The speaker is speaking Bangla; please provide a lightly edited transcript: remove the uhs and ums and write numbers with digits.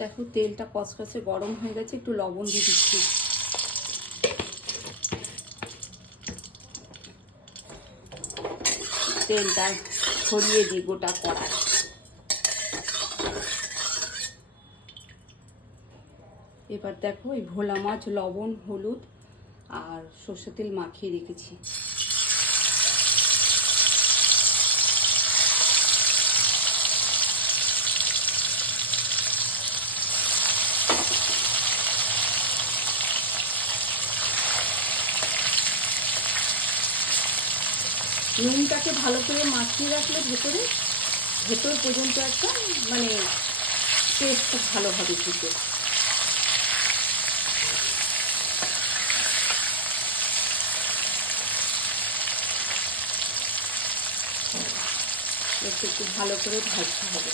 দেখো তেলটা কষকষে গরম হয়ে গেছে, একটু লবণ দিয়ে দিচ্ছি। তেলটা ছড়িয়ে দিই গোটা কড়ায়। এবার দেখো এই ভোলা মাছ লবণ হলুদ আর সর্ষের তেল মাখিয়ে রেখেছি। নুনটাকে ভালো করে মাখিয়ে রাখলে ভেতর পর্যন্ত একটা মানে টেস্টটা ভালো হবে খেতে। একটু ভালো করে ভাজতে হবে।